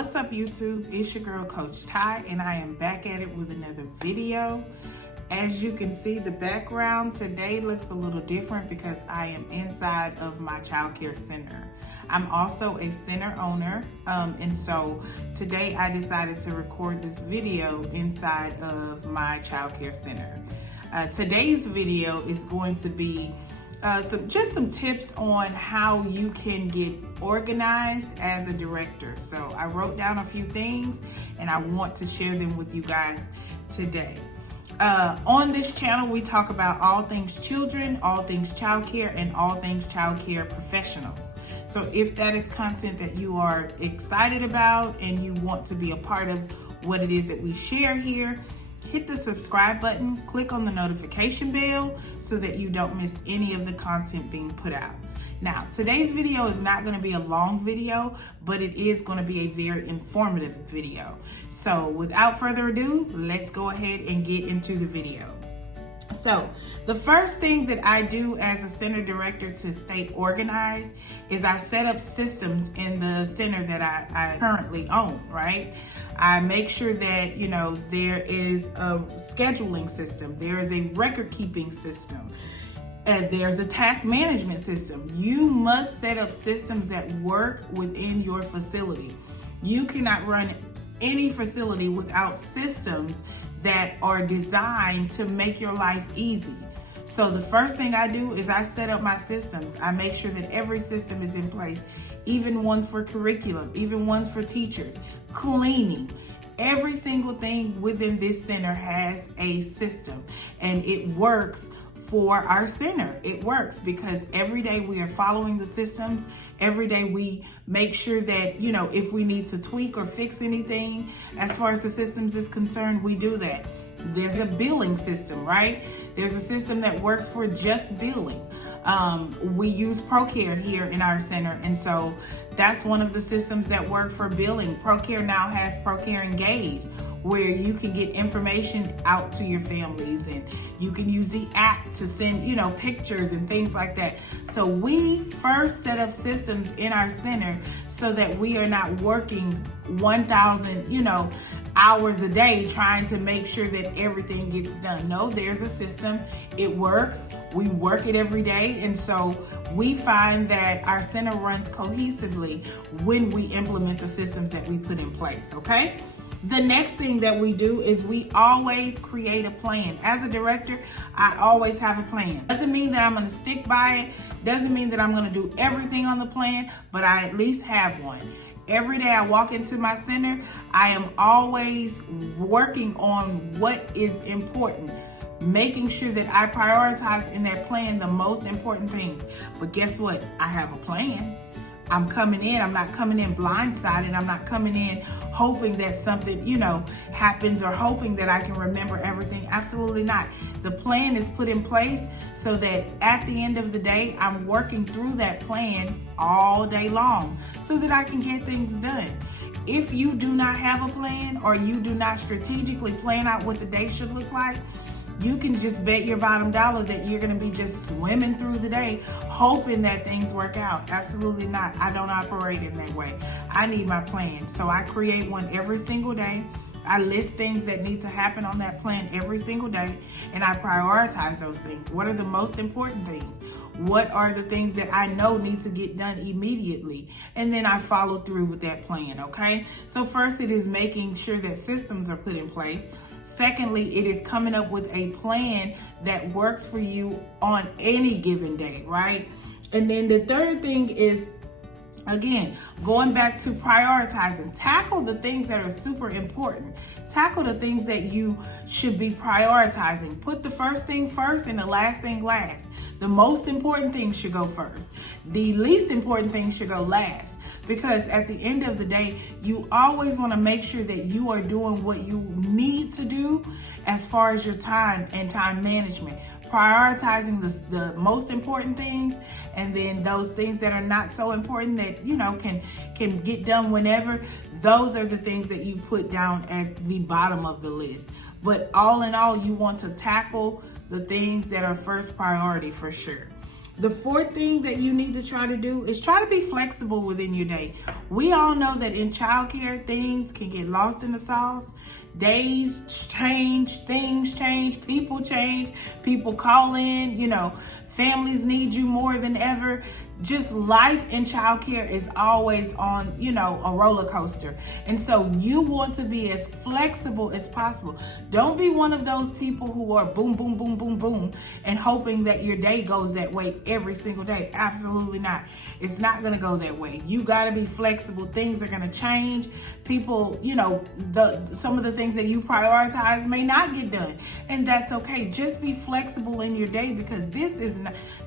What's up, YouTube? It's your girl, Coach Ty, and I am back at it with another video. As you can see, the background today looks a little different because I am inside of my childcare center. I'm also a center owner, and so today I decided to record this video inside of my childcare center. Today's video is going to be some tips on how you can get organized as a director. So I wrote down a few things and I want to share them with you guys today. On this channel, we talk about all things children, all things childcare, and all things childcare professionals. So if that is content that you are excited about and you want to be a part of what it is that we share here, hit the subscribe button, click on the notification bell so that you don't miss any of the content being put out. Now, today's video is not going to be a long video, but it is going to be a very informative video. So without further ado, let's go ahead and get into the video. So the first thing that I do as a center director to stay organized is I set up systems in the center that I currently own, right? I make sure that, there is a scheduling system, there is a record keeping system, and there's a task management system. You must set up systems that work within your facility. You cannot run any facility without systems that are designed to make your life easy. So the first thing I do is I set up my systems. I make sure that every system is in place, even ones for curriculum, even ones for teachers, cleaning. Every single thing within this center has a system, and it works for our center. It works because every day we are following the systems. Every day we make sure that, if we need to tweak or fix anything as far as the systems is concerned, we do that. There's a billing system, right? There's a system that works for just billing. We use ProCare here in our center, and so that's one of the systems that work for billing. ProCare now has ProCare Engage, where you can get information out to your families, and you can use the app to send, pictures and things like that. So we first set up systems in our center so that we are not working 1,000, hours a day trying to make sure that everything gets done. No, there's a system. It works. We work it every day. And so we find that our center runs cohesively when we implement the systems that we put in place, okay? The next thing that we do is we always create a plan. As a director, I always have a plan. Doesn't mean that I'm going to stick by it. Doesn't mean that I'm going to do everything on the plan, but I at least have one. Every day I walk into my center, I am always working on what is important, making sure that I prioritize in that plan the most important things. But guess what? I have a plan. I'm coming in. I'm not coming in blindsided. I'm not coming in hoping that something, happens or hoping that I can remember everything. Absolutely not. The plan is put in place so that at the end of the day, I'm working through that plan all day long so that I can get things done. If you do not have a plan or you do not strategically plan out what the day should look like, you can just bet your bottom dollar that you're going to be just swimming through the day hoping that things work out. Absolutely not. I don't operate in that way. I need my plan. So I create one every single day. I list things that need to happen on that plan every single day, and I prioritize those things. What are the most important things? What are the things that I know need to get done immediately? And then I follow through with that plan, okay? So first, it is making sure that systems are put in place. Secondly, it is coming up with a plan that works for you on any given day, right? And then the third thing is, again, going back to prioritizing. Tackle the things that are super important. Tackle the things that you should be prioritizing. Put the first thing first and the last thing last. The most important thing should go first. The least important thing should go last. Because at the end of the day, you always want to make sure that you are doing what you need to do as far as your time and time management. Prioritizing the most important things, and then those things that are not so important that can get done whenever, those are the things that you put down at the bottom of the list. But all in all, you want to tackle the things that are first priority for sure. The fourth thing that you need to try to do is try to be flexible within your day. We all know that in childcare, things can get lost in the sauce. Days change, things change, people call in, families need you more than ever. Just life in childcare is always on, a roller coaster. And so you want to be as flexible as possible. Don't be one of those people who are boom, boom, boom, boom, boom, and hoping that your day goes that way every single day. Absolutely not. It's not going to go that way. You got to be flexible. Things are going to change. People, some of the things that you prioritize may not get done. And that's okay. Just be flexible in your day, because this is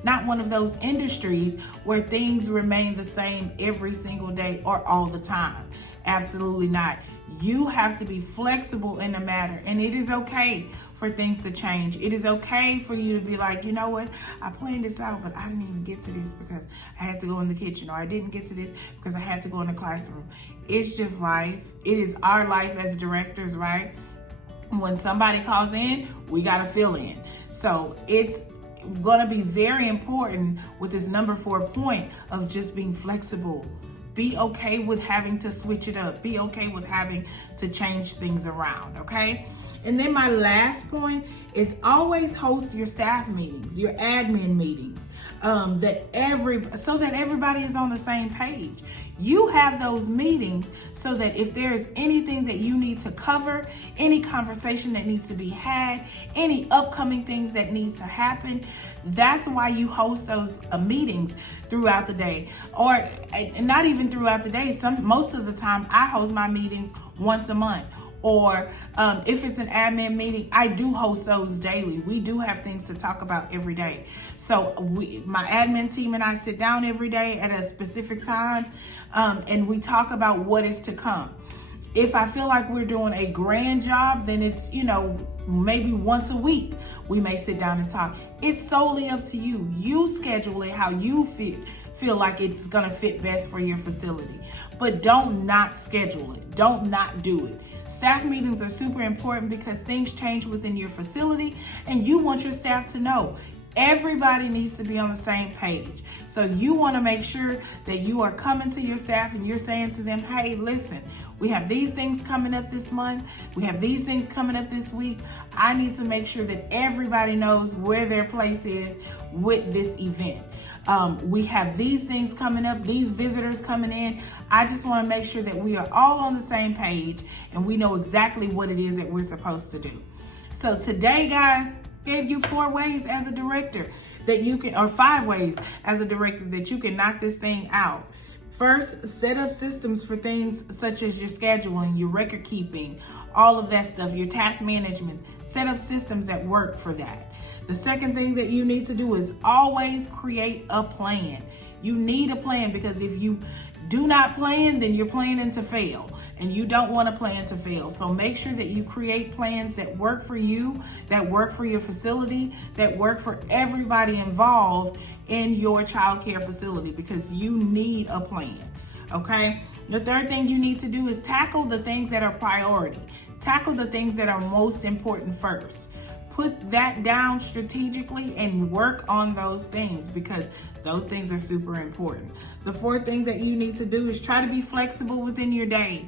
not one of those industries where things remain the same every single day or all the time. Absolutely not. You have to be flexible in the matter, and it is okay for things to change. It is okay for you to be like, you know what, I planned this out, but I didn't even get to this because I had to go in the kitchen, or I didn't get to this because I had to go in the classroom. It's just life. It is our life as directors, right? When somebody calls in, we got to fill in. So it's going to be very important with this number 4 point of just being flexible. Be okay with having to switch it up. Be okay with having to change things around, okay? And then my last point is always host your staff meetings, your admin meetings, so that everybody is on the same page. You have those meetings so that if there is anything that you need to cover, any conversation that needs to be had, any upcoming things that need to happen, that's why you host those meetings throughout the day, or not even throughout the day. Most of the time I host my meetings once a month. Or if it's an admin meeting, I do host those daily. We do have things to talk about every day. So my admin team and I sit down every day at a specific time, and we talk about what is to come. If I feel like we're doing a grand job, then it's, maybe once a week we may sit down and talk. It's solely up to you. You schedule it how you feel like it's gonna fit best for your facility. But don't not schedule it. Don't not do it. Staff meetings are super important because things change within your facility, and you want your staff to know. Everybody needs to be on the same page. So you want to make sure that you are coming to your staff and you're saying to them, hey, listen, we have these things coming up this month. We have these things coming up this week. I need to make sure that everybody knows where their place is with this event. We have these things coming up, these visitors coming in. I just want to make sure that we are all on the same page and we know exactly what it is that we're supposed to do. So today, guys, gave you 4 ways as a director that you can, or 5 ways as a director that you can knock this thing out. First, set up systems for things such as your scheduling, your record keeping, all of that stuff, your task management. Set up systems that work for that. The second thing that you need to do is always create a plan. You need a plan, because if you do not plan, then you're planning to fail, and you don't want to plan to fail. So make sure that you create plans that work for you, that work for your facility, that work for everybody involved in your childcare facility, because you need a plan, okay? The third thing you need to do is tackle the things that are priority. Tackle the things that are most important first. Put that down strategically and work on those things, because those things are super important. The fourth thing that you need to do is try to be flexible within your day.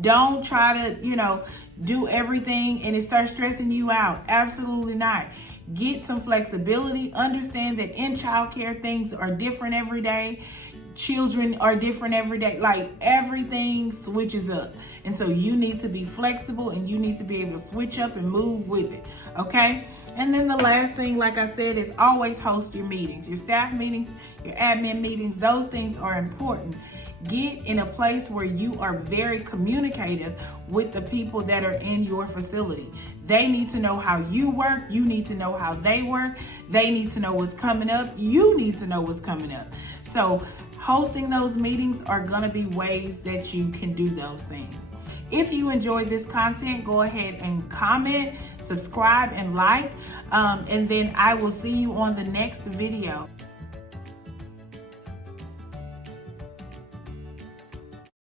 Don't try to, do everything and it starts stressing you out. Absolutely not. Get some flexibility. Understand that in childcare, things are different every day. Children are different every day. Like, everything switches up. And so you need to be flexible and you need to be able to switch up and move with it. Okay? And then the last thing, like I said, is always host your meetings, your staff meetings, your admin meetings. Those things are important. Get in a place where you are very communicative with the people that are in your facility. They need to know how you work. You need to know how they work. They need to know what's coming up. You need to know what's coming up. So hosting those meetings are going to be ways that you can do those things. If you enjoyed this content, go ahead and comment, subscribe, and like. And then I will see you on the next video.